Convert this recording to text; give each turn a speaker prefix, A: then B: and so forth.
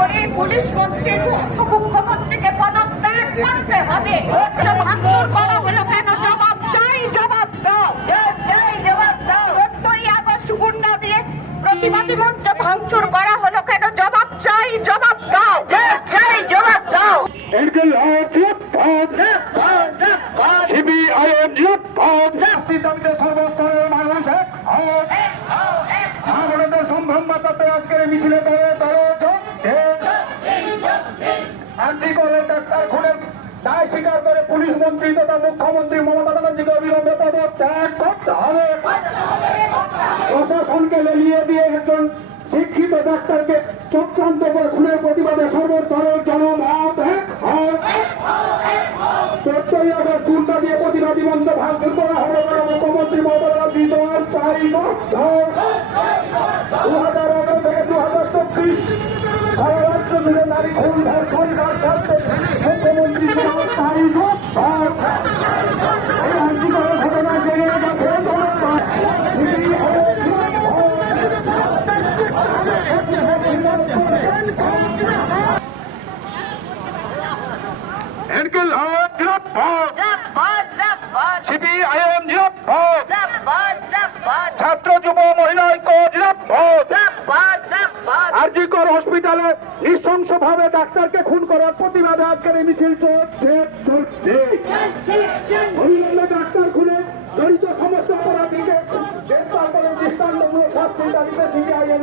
A: করে পুলিশ মন্ত্রী মুখ্যমন্ত্রীকে পদত্যাগ করতে হবে। ভাঙচুর করা হলো কেন? জবাব চাই জবাব দাও। চাই জবাব দাও। সত্যই আগস্ট গুন্ডা দিয়ে প্রতিবাদী মঞ্চ ভাঙচুর করা হলো কেন? জবাব চাই জবাব দাও। চাই জবাব দাও।
B: দাবিতে সর্বস্তরের মানুষ এক সম্ভ্রম বাঁচাতে আজকের মিছিলে করে ডাক্তার খুনের দায় স্বীকার করে পুলিশ মন্ত্রী তথা মুখ্যমন্ত্রী মমতা ব্যানার্জিকে অবিলম্বে পদত্যাগ করতে হবে। প্রশাসনকে লেলিয়ে দিয়ে একজন শিক্ষিত ডাক্তারকে চক্রান্ত করে খুনের প্রতিবাদে সর্বস্তরের জনমত দিয়ে প্রতিবাদী মঞ্চ ভাঙচুর করা হলো বলে মুখ্যমন্ত্রী মমতা ব্যানার্জি দেওয়ার চাই দু হাজার এগারো থেকে দু হাজার চব্বিশ সারা রাজ্য জুড়ে নারী খুন, ধর্ষণ জিন্দাবাদ
A: জিন্দাবাদ জিন্দাবাদ
B: সিপিআইএম ছাত্র যুব মহিলা ঐক্য জিন্দাবাদ আরজিকর হসপিটালে নৃশংসভাবে ডাক্তারকে খুন করার প্রতিবাদে আজকের এই মিছিল চলছে ডাক্তার খুলে জড়িত সমস্ত অপরাধীকে গ্রেপ্তার করে দৃষ্টান্তমূলক শাস্তি দাবিতে সিপিআইএম